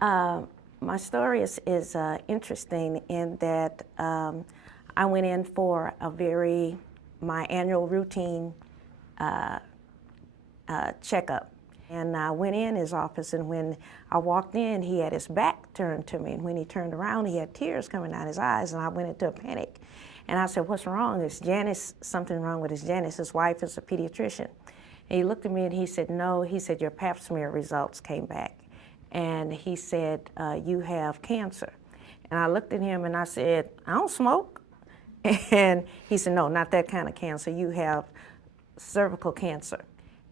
Uh, my story is interesting in that I went in for my annual routine checkup. And I went in his office, and when I walked in, he had his back turned to me. And when he turned around, he had tears coming out his eyes, and I went into a panic. And I said, "What's wrong? Is Janice, something wrong with his Janice?" His wife is a pediatrician. And he looked at me and he said, "No," he said, "your pap smear results came back." And he said, "You have cancer." And I looked at him and I said, "I don't smoke." And he said, "No, not that kind of cancer. You have cervical cancer."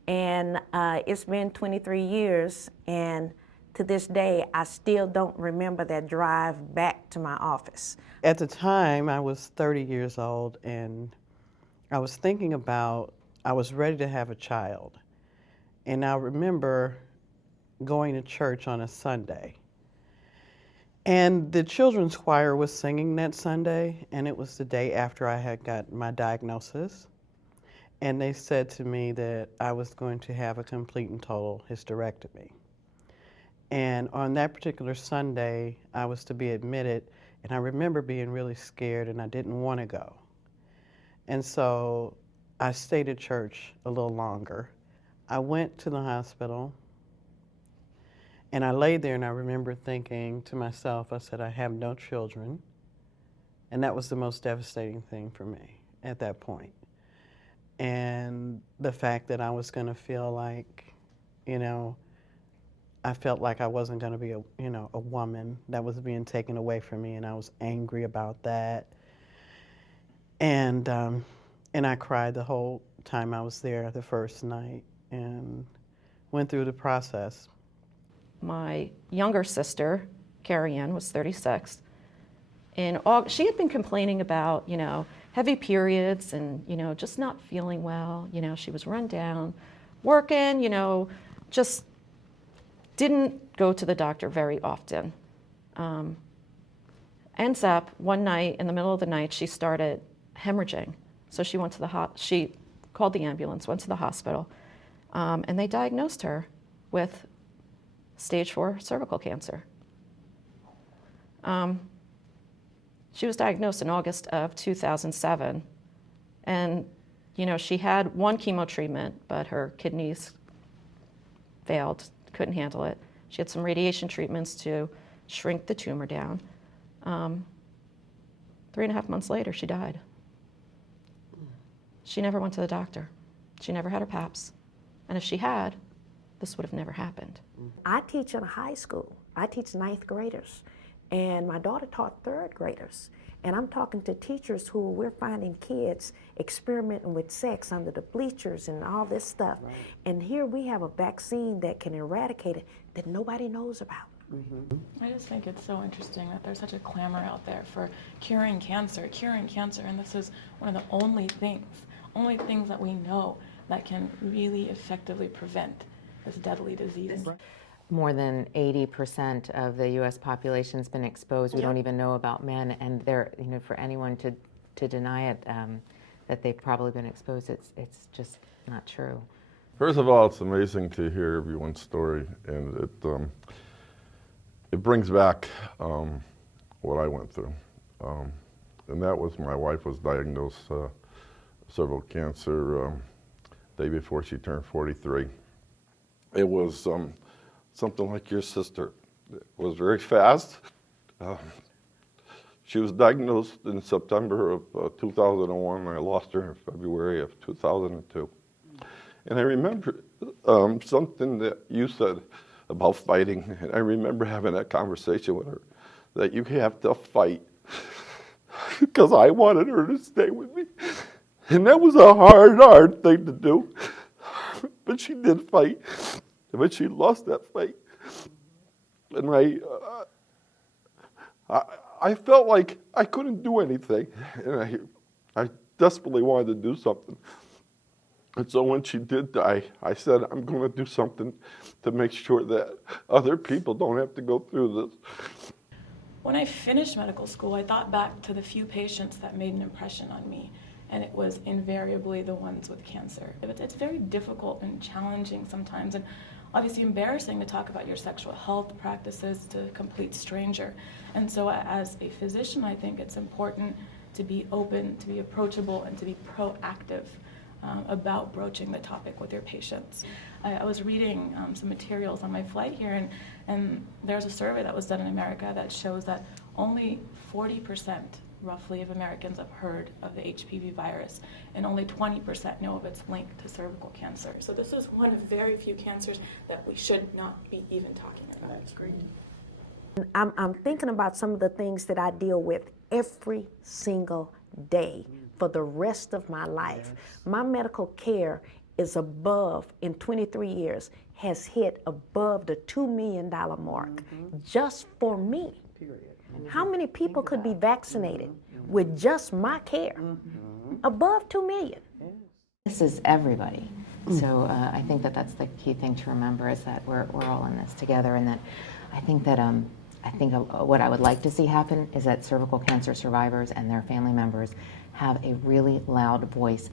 And it's been 23 years, and to this day, I still don't remember that drive back to my office. At the time, I was 30 years old, and I was thinking about, I was ready to have a child. And I remember going to church on a Sunday. And the children's choir was singing that Sunday, and it was the day after I had got my diagnosis. And they said to me that I was going to have a complete and total hysterectomy. And on that particular Sunday, I was to be admitted, and I remember being really scared and I didn't want to go. And so I stayed at church a little longer. I went to the hospital, and I laid there, and I remember thinking to myself, I said, I have no children. And that was the most devastating thing for me at that point. And the fact that I was going to feel like, I felt like I wasn't going to be a woman that was being taken away from me, and I was angry about that. And I cried the whole time I was there the first night and went through the process. My younger sister, Carrie Ann, was 36. She had been complaining about, heavy periods and, just not feeling well. She was run down, working, just didn't go to the doctor very often. Ends up one night, in the middle of the night, she started hemorrhaging. So she went to she called the ambulance, went to the hospital, and they diagnosed her with stage 4 cervical cancer. She was diagnosed in August of 2007, and she had one chemo treatment, but her kidneys failed, couldn't handle it. She had some radiation treatments to shrink the tumor down. 3.5 months later, she died. She never went to the doctor. She never had her PAPs, and if she had, this would have never happened. I teach in a high school. I teach 9th graders. And my daughter taught 3rd graders. And I'm talking to teachers who we're finding kids experimenting with sex under the bleachers and all this stuff. Right. And here we have a vaccine that can eradicate it that nobody knows about. Mm-hmm. I just think it's so interesting that there's such a clamor out there for curing cancer, and this is one of the only things that we know that can really effectively prevent this deadly disease. More than 80% of the U.S. population has been exposed. We don't even know about men, and for anyone to deny it, that they've probably been exposed, it's just not true. First of all, it's amazing to hear everyone's story, and it brings back what I went through, and that was my wife was diagnosed cervical cancer day before she turned 43. It was something like your sister. It was very fast. She was diagnosed in September of 2001, and I lost her in February of 2002. And I remember something that you said about fighting, and I remember having that conversation with her, that you have to fight, because I wanted her to stay with me. And that was a hard thing to do, but she did fight. But she lost that fight, and I felt like I couldn't do anything, and I desperately wanted to do something. And so when she did die, I said, I'm going to do something to make sure that other people don't have to go through this. When I finished medical school, I thought back to the few patients that made an impression on me. and it was invariably the ones with cancer. It's very difficult and challenging sometimes, and obviously embarrassing to talk about your sexual health practices to a complete stranger. And so as a physician, I think it's important to be open, to be approachable, and to be proactive about broaching the topic with your patients. I was reading some materials on my flight here, and there's a survey that was done in America that shows that only 40% roughly of Americans have heard of the HPV virus, and only 20% know of its link to cervical cancer. So this is one of very few cancers that we should not be even talking about. That's great. I'm thinking about some of the things that I deal with every single day for the rest of my life. My medical care is above, in 23 years, has hit above the $2 million mark just for me. How many people could be vaccinated with just my care? Above 2 million. This is everybody. So I think that that's the key thing to remember, is that we're all in this together, and that I think that what I would like to see happen is that cervical cancer survivors and their family members have a really loud voice